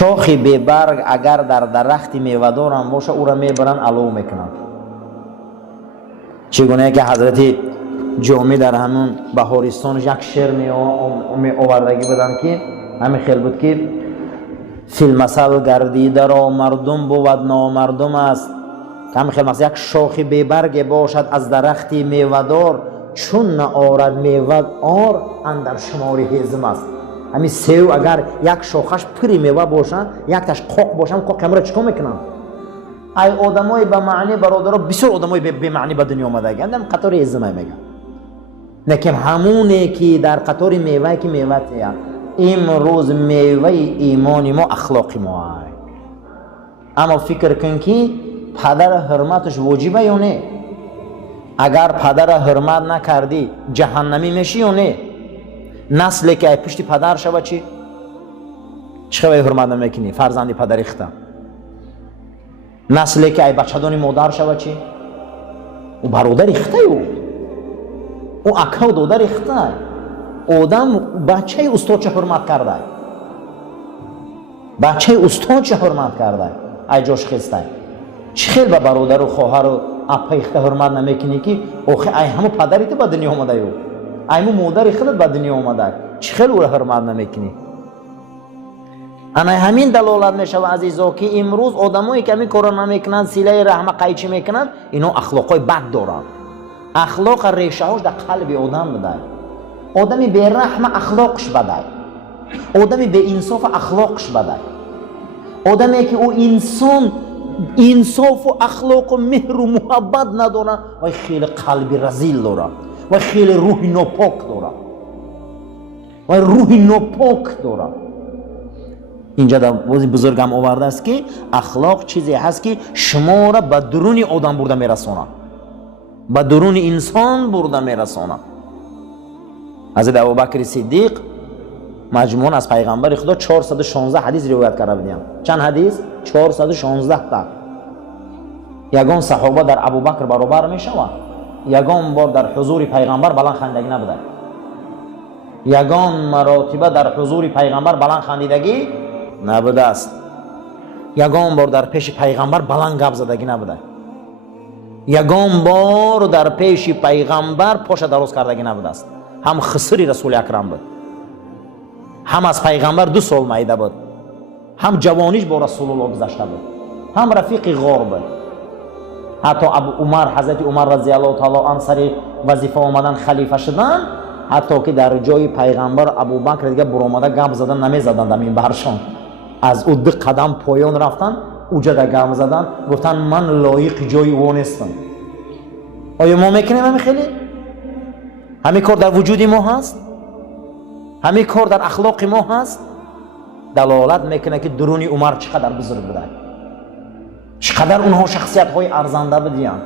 شاخی ببرگ اگر در درختی میوه‌دار هم باشه او را میبرن علو میکنن. چگونه که حضرت جامی در همون بهارستان یک شعر می آوردگی بودن که همین خیلی بود که فی المثل گردیده را مردم بود نامردم است. همین خیلی مثل یک شاخی ببرگ باشد از درختی میوه‌دار، چون نآرد میوه آر اندر شمار هیزم است. همین سیو اگر یک شاخش پری میوه باشه یک تاش قاق باشه قاق همرا چیکار میکنن؟ ای آدمای به معنی برادرها بسیار آدمای به معنی به دنیا آمده اند قطار هیزم میگن. لیکن همونه که در قطار میوه که میوه تیه امروز میوه ایمان ما اخلاق ما هست. اما فکر کن که پدر حرمتش واجبه یا نه؟ اگر پدر حرمت نکردی جهنمی میشی یا نه؟ نسلی که پشت پدر شود چی؟ چه حرمت نمیکنی؟ فرزندی پدر ریخته. نسلی که بچه‌دانی مادر شود چی؟ او برادر ریخته او اکا و دادر ریخته. آدم بچه استاد چه حرمت کرده؟ بچه استاد چه حرمت کرده؟ ای جاش خسته. چه خیلی به برادر و خواهر و اپا ریخته حرمت نمیکنی که آخه ای همه پدریت به دنیا آمده یو ایمو مادر خودت به دنیا آمده چه خیلی او را حرمت نمیکنی؟ انا همین دلالت میشه عزیزا که امروز آدمایی که همین کارا نمیکنن صله رحم قیچی میکنن اینا اخلاقای بد دارن. اخلاق ریشه هاش در قلب آدم بده. آدمی به رحم اخلاقش بده. آدمی به انصاف اخلاقش بده. آدمی که او انسان انصاف و اخلاق و مهر و محبت نداره و خیلی قلبی رذیل داره و خیلی روحی ناپاک داره اینجا در بزرگم آورده است که اخلاق چیزی هست که شما را به درون آدم برده میرسونه، به درون انسان برده میرسونه. حضرت ابوبکر صدیق مجموعاً از پیغمبر خدا 416 حدیث روایت کرده بودند. چند حدیث؟ 416 تا. یگان صحابه در ابوبکر برابر میشوند. یگان بار در حضور پیغمبر بلند خندگی نبوده. یگان مراتبه در حضور پیغمبر بلند خندیدگی نبوده است. یگان بار در پیش پیغمبر بلند گپ زدگی نبوده. یگان بار در پیش پیغمبر پاش دراز کردگی نبوده است. هم خسری رسول اکرم بود، هم از پیغمبر 2 سال معیده بود، هم جوانیش با رسول الله گذشته بود، هم رفیق غار بود. حتی ابو عمر حضرت عمر رضی الله تعالی عنه سر وظیفه آمدن خلیفه شدن، حتی که در جای پیغمبر ابوبکر دیگه برآمده گپ زدن نمیزدن در منبرشان، از او 2 قدم پایان رفتن اوجا در گپ زدن گفتن من لایق جای او نیستم. آیا ما میکنیم همین خیلی؟ همین کار در وجود ما هست؟ همین کار در اخلاق ما هست؟ دلالت میکنه که درون عمر چقدر بزرگ بوده، چقدر اونها شخصیت های ارزنده بودند.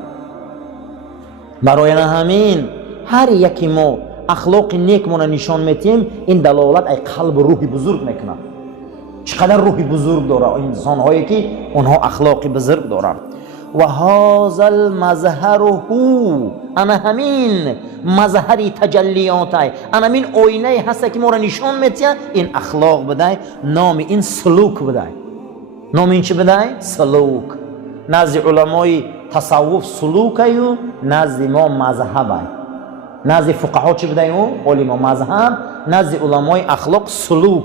برای همین هر یکی ما اخلاق نیک ما نشان میتیم، این دلالت ای قلب روحی بزرگ میکنه. چقدر روحی بزرگ داره انسان هایی که اونها اخلاقی بزرگ دارن. و هذا المظهر هو، انا همین مظهری تجلیات های، انا همین آینه هست که ما را نشان میتیم این اخلاق بده. نام این سلوک بده. نام این چی بده؟ سلوک. نزد علمای تصوف سلوک ایو، نزد ما مذهب ای. نزد فقها چی بده ایو؟ علما مذهب. نزد علمای اخلاق سلوک.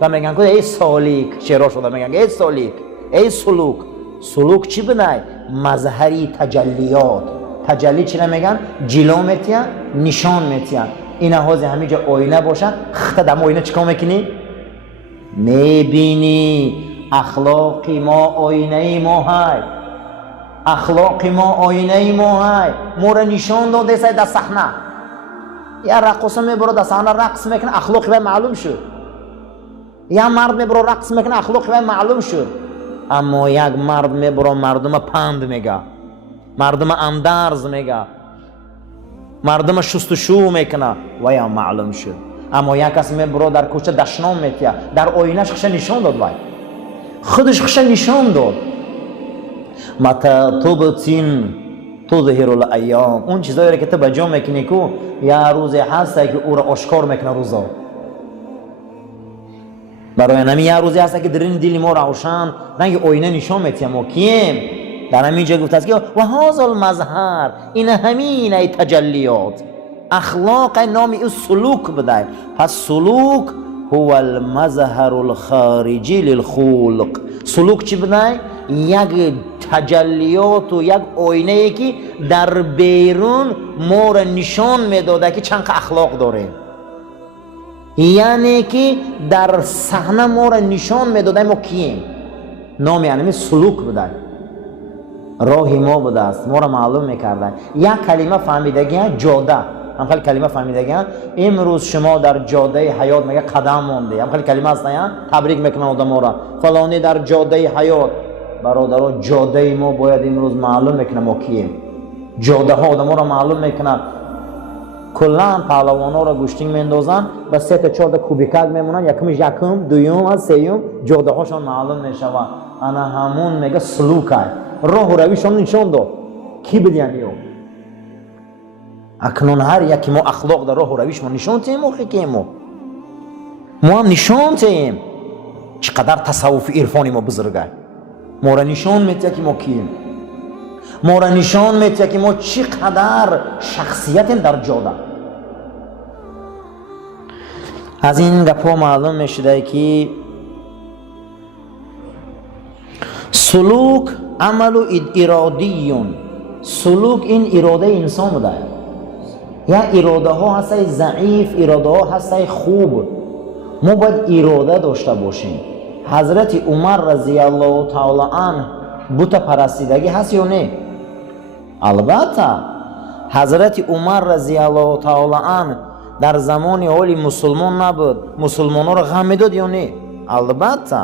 و میگن که ای سالیک، شعرها شده میگن ای سالیک، ای سلوک. سلوک چی بده؟ مظهری تجلیات. تجلی چی نمیگن؟ جلو میتین، نشان میتین. این حوض همینجا آینه باشه، خطه دم آینه چیکار میکنی؟ میبینی. اخلاق ما آینه ما های. اخلاق ما آینه ما های. ما را نشان داده سای در صحنه. یا رقصه میبره در صحنه رقص میکنه، اخلاق باید معلوم شد. یا مرد میبره رقص میکنه، اخلاق باید معلوم شد. اما یک مرد میبره مردم پند میگه، مردم اندرز میگه، مردم شستشو میکنه و یا معلوم شد. اما یک کس میبره در کوچه دشنام میتیه، در آینهش خش نشان داد، وای خودش خش نشان داد. متى تبتین تظهر الایام. اون چیزایی که تو به جا میکنی که یا روزی هست که او را آشکار میکنه روزا. برای همین یه روزی هست که درین دل ما روشن رنگ آینه نشان میده ما کیم. در همین جا گفته است که و هذا المظهر، این همین ای تجلیات اخلاق نام او سلوک بده. پس سلوک هو المظهر الخارجی للخلق. سلوک چی بده؟ یک تجلیات و یک آینه ای که در بیرون ما را نشان میداده که چند اخلاق داریم، یعنی که در صحنه ما را نشان میداده ما کیم. نام یعنی سلوک بده، راهی ما بوده است، ما را معلوم میکرده. یک کلمه فهمیدگی جاده، هم خیلی کلمه فهمیدگی امروز شما در جاده حیات میگه قدم مونده، هم خیلی کلمه هست نه، تبریک میکنه آدم را فلانی در جاده حیات. برادران جاده ما باید امروز معلوم میکنه ما کیم. جاده ها آدم را معلوم میکنه. کلان پهلوانا را گوشتینگ میندازن و 3 تا 4 تا کوبیکک میمونن، یکمش یکم، دوم از سوم جاده هاشون معلوم میشوه. انا همون میگه سلوک است، راه و رویشون نشان داد. کی بدیانیو اکنون هر یکی ما اخلاق در راه و رویش ما نشان تیم و خیلی ما هم نشان تیم. چقدر تصوف عرفانی ما بزرگه، ما را نشان میده که ما کیم، ما را نشان میده که ما چقدر شخصیت در جاده. از این گپا معلوم میشده که سلوک عمل و ارادیون. سلوک این اراده انسان بوده، یا اراده ها هسته ضعیف، اراده ها هسته خوب. ما باید اراده داشته باشیم. حضرت عمر رضی الله تعالی عنه بت پرستیدگی هست یا نه؟ البته حضرت عمر رضی الله تعالی عنه در زمان حال مسلمان نبود، مسلمان ها را غم میداد یا نه؟ البته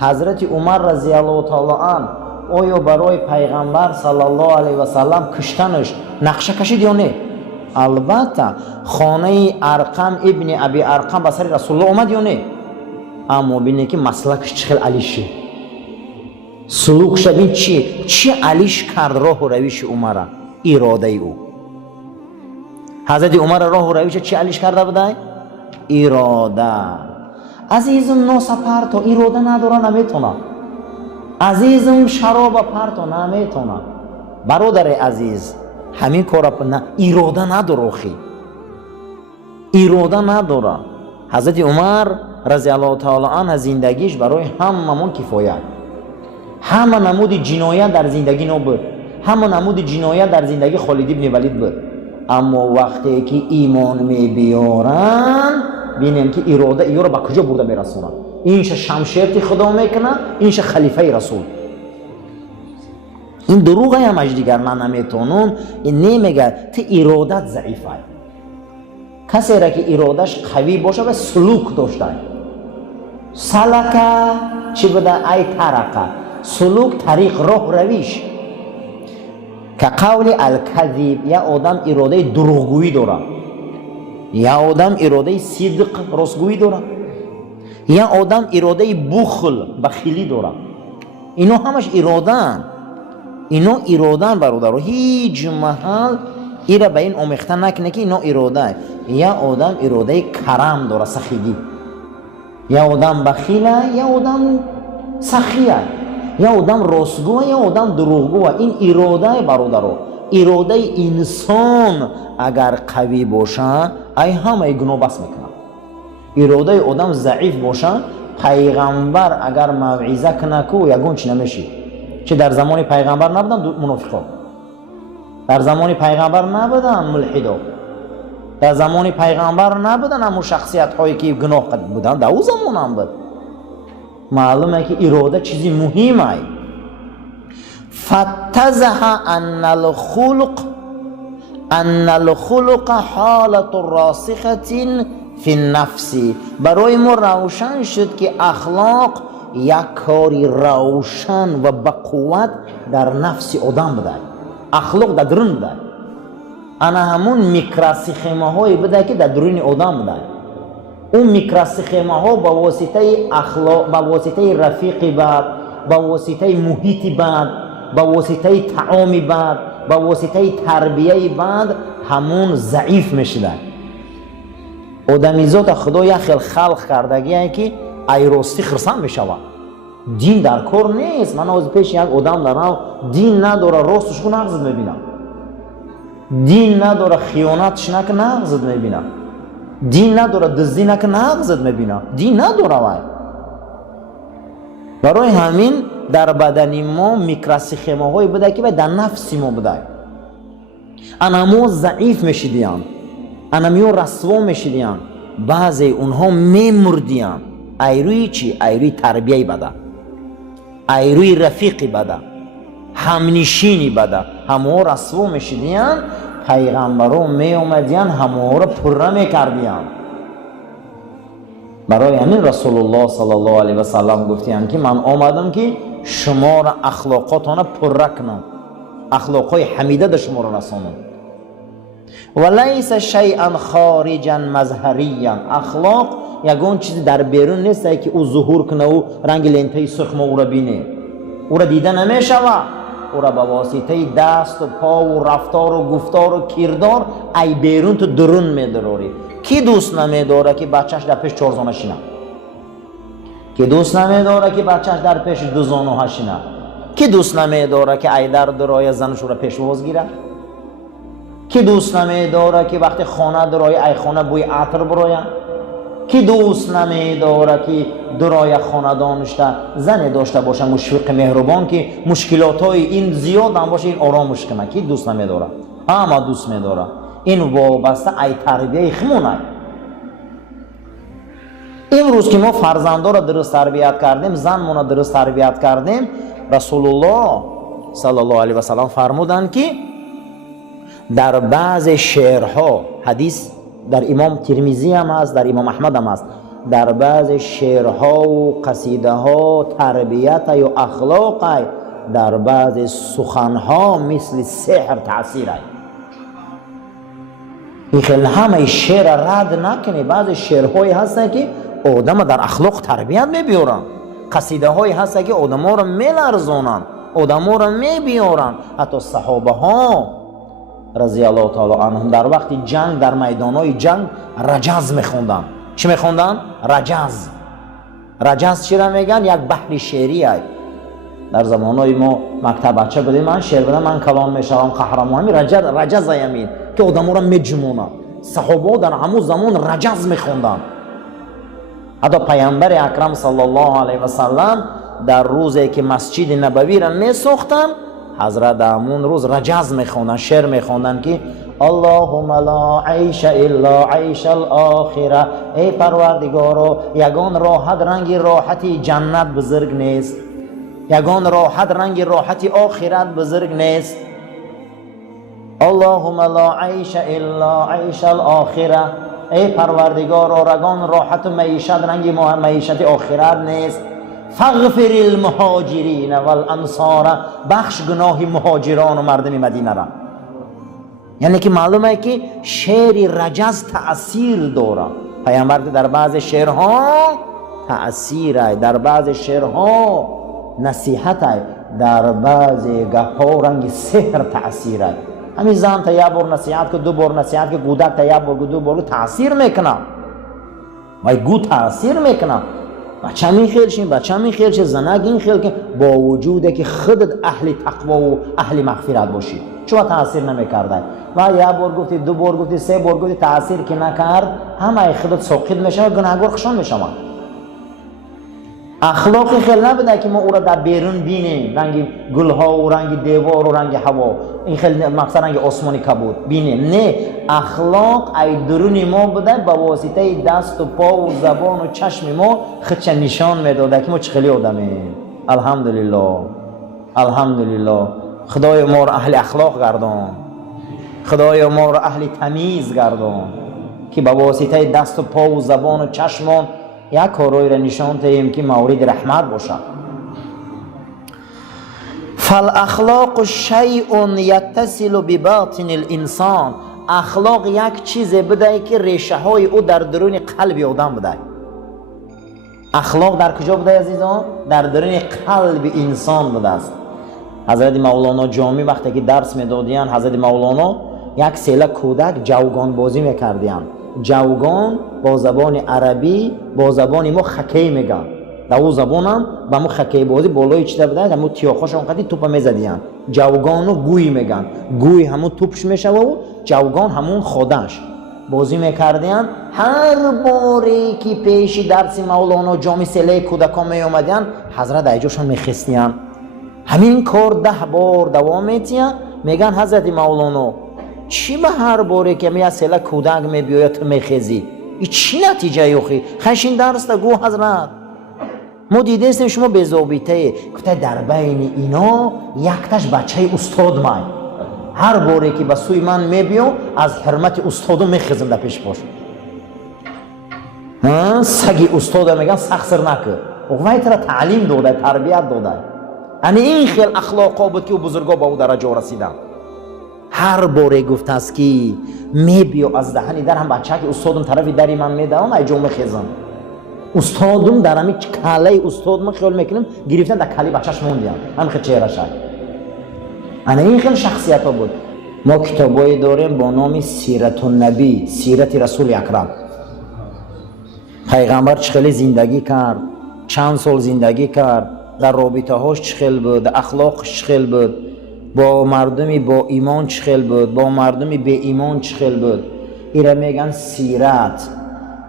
حضرت عمر رضی الله تعالی عنه آیا برای پیغمبر صلی الله علیه و سلم کشتنش نقشه کشید یا نه؟ البته خانه ارقم ابن ابی ارقم به سر رسول الله اومد یا نه؟ اما ببینید که مسلکش چقدر علیشه، سلوکش ببین چی علیش کرد. راه و رویش عمر، اراده او. حضرت عمر راه و رویش چی علیش کرده بوده؟ اراده. عزیزم ناسپر تو اراده نداره نمیتونه. عزیزم شراب پرتو نمیتونه. برادر عزیز همین کارا نه، اراده نداره. خی اراده نداره. حضرت عمر رضی الله تعالی عنه زندگیش برای هممون کفایت. همه نمود جنایت در زندگی نو بود، همه نمود جنایت در زندگی خالد ابن ولید بود. اما وقتی که ایمان می بیارن بینیم که اراده ایو رو به کجا برده میرسونن. اینش شمشیر خدا میکنه، اینش خلیفه رسول. این دروغه هم اج دیگر من نمیتونم. این نمیگه تو ارادت ضعیفه. کسی را که ارادش قوی باشه و سلوک داشته، سلکه چی بوده؟ ای ترقه. سلوک طریق راه رویش. که قول الکذب، یا آدم اراده دروغگویی داره، یا آدم اراده صدق راستگویی داره، یا آدم اراده بخل بخیلی داره. اینا همش ارادن. اینا ارادن برادر. هیچ محل ایره به این آمیخته نکنه که اینا اراده. یا آدم اراده کرم داره، سخیگی، یا آدم بخیله، یا آدم سخیه، یا آدم راستگوه، یا آدم دروغگوه. این اراده برادر. اراده انسان اگر قوی باشه ای همه گناه بس میکنه. اراده آدم ضعیف باشه، پیغمبر اگر موعظه کنه که یگون چی نمیشه. چه در زمان پیغمبر نبودن منافقا، در زمان پیغمبر نبودن ملحدا، در زمان پیغمبر نبودن همون شخصیت هایی که گناه قد بودن، در او زمان هم بود. معلومه که اراده چیزی مهمه. فتزح ان الخلق حالت راسخه فی النفس. برای ما روشن شد که اخلاق یک کاری روشن و بقوت در نفس آدم بده. اخلاق در درون بده. انا همون میکراسی خیمه هایی بده که در درون آدم بده. اون میکراسی خیمه ها با واسطه اخلاق، با واسطه رفیقی بد، با واسطه محیطی بد، با واسطه طعامی بد، با واسطه تربیه بد همون ضعیف میشدن. آدمیزاد خدا یک خیلی خلق کردگیه که ای راستی خرسند میشود. دین در کار نیست. من از پیش یک آدم دارم دین نداره راستش کو نقض میبینم، دین نداره خیانتش نک نقض میبینم، دین نداره دزدی نک نقض میبینم، دین نداره. وای برای همین در بدن ما میکروسیخما های بده که در نفس ما بده. انمو ضعیف میشیدیم، انمیو رسوا میشیدیم، بعضی اونها میمردیم. ایروی چی؟ ایروی تربیه بده، ایروی رفیقی بده، همنشینی بده، همه رسوا میشیدیم. پیغمبرو می اومدین همه را پره میکردیم. برای همین رسول الله صلی الله علیه و سلم گفتیم که من آمدم که شما را اخلاقاتان پره کنم، اخلاقای حمیده در شما را رسانم. ولیس شیئا خارجا مظهریا، اخلاق یگان چیزی در بیرون نیست که او ظهور کنه و رنگ لنته سرخ ما او را بینه، او را دیده نمیشود. او را به واسطه دست و پا و رفتار و گفتار و کردار ای بیرون تو درون میداری. کی دوست نمیداره که بچهش در پیش چارزانه شینه؟ کی دوست نمیداره که بچهش در پیش دوزانه شینه؟ کی دوست نمیداره که ای در درای زنش را پیش باز گیره؟ کی دوست نمیداره که وقتی خانه درای ای خانه بوی عطر برایه؟ کی دوست نمیداره که درای خاندانش زن داشته باشه مشفق مهربان که مشکلات های این زیاد هم باشه این آرامش کنه؟ کی دوست نمیداره؟ اما دوست میداره. این وابسته ای تربیه خمونه. امروز که ما فرزندا را درست تربیت کردیم، زنمون را درست تربیت کردیم، رسول الله صلی الله علیه و سلم فرمودند که در بعض شعرها، حدیث در امام ترمذی هم هست، در امام احمد هم هست، در بعض شعرها و قصیده ها تربیت یا اخلاق، در بعض سخنها مثل سحر تاثیر ای. این همه شعر رد نکنی. بعض شعرهایی هستن که آدم در اخلاق تربیت میبیارن، قصیده هایی هستن که آدم ها را میلرزونن، آدم ها را میبیارن. حتی صحابه ها رضی الله تعالی عنهم در وقت جنگ، در میدان های جنگ رجز میخوندن. چی میخوندن؟ رجز. رجز چی را میگن؟ یک بحر شعری ای. در زمانهای ما مکتب بچه بودیم، من شعر بدم، من کلام میشوم قهرمان. رجز ایمین که آدم را میجمونن. صحابه در همون زمان رجز میخوندن. حتی پیامبر اکرم صلی الله علیه و سلم در روزی که مسجد نبوی را میساختن، حضرت همون روز رجز میخوندن، شعر میخوندن که اللهم لا عیش الا عیش الاخره. ای پروردگارا یگان راحت رنگ راحتی جنت بزرگ نیست، یگان راحت رنگ راحتی آخرت بزرگ نیست. اللهم لا عیش الا عیش الاخره. ای پروردگارا رگان راحت و معیشت رنگ معیشت آخرت نیست. فاغفر المهاجرین والانصار. بخش گناه مهاجران و مردم مدینه را. یعنی که معلومه که شعر رجز تأثیر داره. پیامبر در بعض شعرها تأثیر، در بعض شعرها نصیحت، در بعض گپ‌ها رنگ سحر تأثیر. همین زن تا یک بار نصیحت که دو بار نصیحت که کودک تا یک بار دو بار تأثیر میکنه. وای گو تأثیر میکنه. بچه می خیلشین، بچه می خیلشین، زنگ این خیل که با وجوده که خودت اهل تقوا و اهل مغفرت باشی چرا تأثیر نمیکرده؟ و یک بار گفتی، دو بار گفتی، سه بار گفتی، تأثیر که نکرد، همه خودت ساقط میشه و گناهگار خشن میشه. اخلاقی خیل نبوده که ما او را در بیرون بینیم، رنگ گلها و رنگ دیوار و رنگ هوا، این خیل مقصد رنگ آسمانی کبود بینیم. نه، اخلاق ای درون ما بوده، با واسطه دست و پا و زبان و چشم ما خودش نشان میداده که ما چه خیلی آدمیم. الحمدلله، الحمدلله. خدای ما را اهل اخلاق گردان، خدای ما را اهل تمیز گردان که با واسطه دست و پا و زبان و چشمان یک کارایی را نشان دهیم که مورد رحمت باشد. فالاخلاق شیء یتصل بباطن الانسان. اخلاق یک چیز بوده که ریشه های او در درون قلب آدم بوده. اخلاق در کجا بوده عزیزان؟ در درون قلب انسان بوده است. حضرت مولانا جامی وقتی که درس میدادیان، حضرت مولانا یک سیله کودک جوگان بازی میکردیان. جوگان با زبان عربی با زبان ما خکی میگن. در اون زبان هم با مو خکی بازی بالای چیده بودن همون تیاخوش اونقدی توپ میزدیان. جوگان رو گوی میگن. گوی همون توپش میشه و جوگان همون خودش بازی میکردیان. هر باری که پیش درس مولانا جامی سله کودکان می اومدن حضرت ایجاشون میخستیان. همین کار 10 بار دوام میتیان. میگن حضرت مولانا چی به هر باری که می از سله کودک میبیاید تو میخزی؟ این چی نتیجه یوخی؟ خشین درس تا گو حضرت ما دیده استیم شما به ضابطه گفته در بین اینا یکتاش بچه استاد من هر باری که به سوی من میبیام از حرمت استادو میخزم در پیش باش. سگی استاد میگن سخسر نکن. وقتی ترا تعلیم داده تربیت داده. یعنی این خیل اخلاقا بود که بزرگا با او درجه رسیدن. هر باره گفت است که میبیو از دهنی در هم بچه که استادم طرفی دری من میدهم ایجا میخزم. استادم در همی کله استادم خیال میکنم گرفتن در کلی بچهش موندیم. هم خیلی چهره شد. یعنی این خیلی شخصیت ها بود. ما کتابایی داریم با نام سیرت النبی، سیرت رسول اکرم. پیغمبر چخیلی زندگی کرد، چند سال زندگی کرد، در رابطه هاش چخیل بود، در اخلاقش چخیل بود، با مردمی با ایمان چخیل بود، با مردمی به ایمان چخیل بود. ایره میگن سیرت.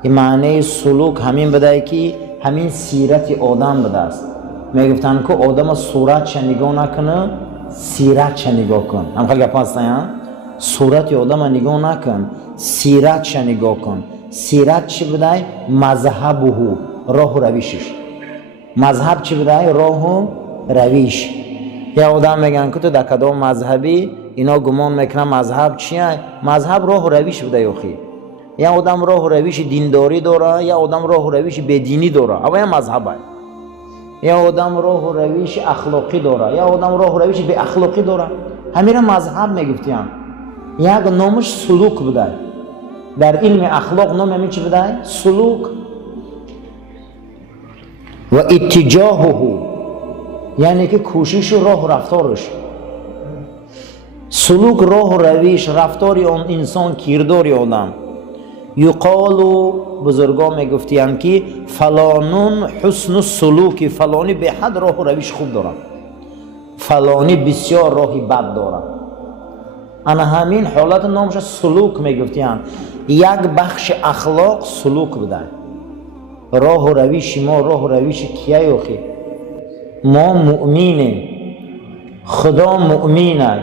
این معنی سلوک همین بده که همین سیرت آدم بده است. میگفتن که آدم صورت چه نگاه نکنه سیرت چه نگاه کن. هم خیلی گپ هستن. صورت آدم نگاه نکن سیرت چه نگاه کن. سیرت چی بده؟ مذهبه، راه و رویشش. مذهب چی بده؟ راه و رویش. یا آدم میگن که تو در کدام مذهبی اینا گمان میکنن مذهب چیه؟ مذهب راه و رویش بده یوخی. یا آدم راه و رویش دینداری داره یا آدم راه و رویش بدینی داره. اما یا مذهبه. یا آدم راه و رویش اخلاقی داره یا آدم راه و رویش به اخلاقی داره. همین مذهب میگفتیم. یک نامش سلوک بوده. در علم اخلاق نام همین چی بوده؟ سلوک. و اتجاهه یعنی که کوشش و راه و رفتارش. سلوک راه و رویش رفتاری اون انسان کرداری آدم. یقالو بزرگان میگفتیم که فلانون حسن السلوک، فلانی به حد راه و رویش خوب داره، فلانی بسیار راهی بد داره. انا همین حالت نامش سلوک میگفتیم. یک بخش اخلاق سلوک بوده. راه و رویش ما راه و رویش کیه یوخی؟ ما مؤمنیم، خدا مؤمنه.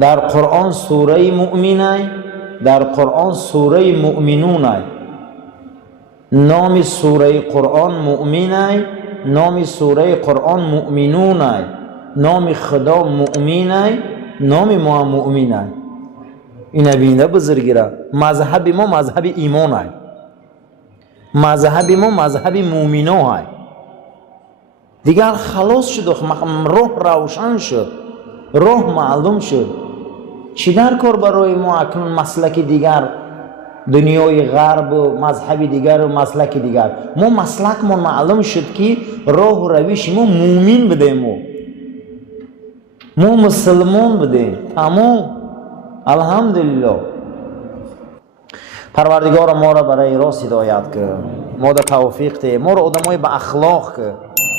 در قرآن سوره مؤمنه، در قرآن سوره مؤمنونه. نام سوره قرآن مؤمنه، نام سوره قرآن مؤمنونه. نام خدا مؤمنه، نام ما مؤمنه. این بینده بزرگیره. مذهب ما مذهب ایمانه. مذهب ما مذهب مؤمنه. دیگر خلاص شد، روح روشن شد، روح معلوم شد. چی در کار برای ما اکنون مسلک دیگر، دنیای غرب و مذهب دیگر و مسلک دیگر؟ ما مسلک ما معلوم شد که راه و رویش ما مومن بدیم، ما مسلمان بدیم. تمام الحمدلله. پروردگار ما را برای راست هدایت کرد، ما را توفیق ده، ما را آدمای به اخلاق کرد،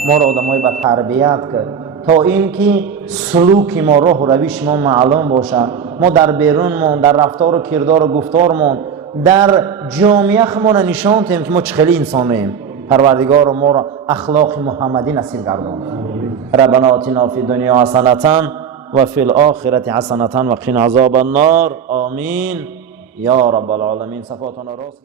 ما را آدمای به تربیت کرد تا اینکه سلوک ما راه و رویش ما معلوم باشه. ما در بیرونمون در رفتار و کردار و گفتارمون در جامعه خمون نشان دهیم که ما چخیلی انسانیم. پروردگار ما را اخلاق محمدی نصیب گردان. ربنا آتنا فی الدنیا حسنة و فی الآخرة حسنة و قنا عذاب النار. آمین یا رب العالمین. صفاتنا راست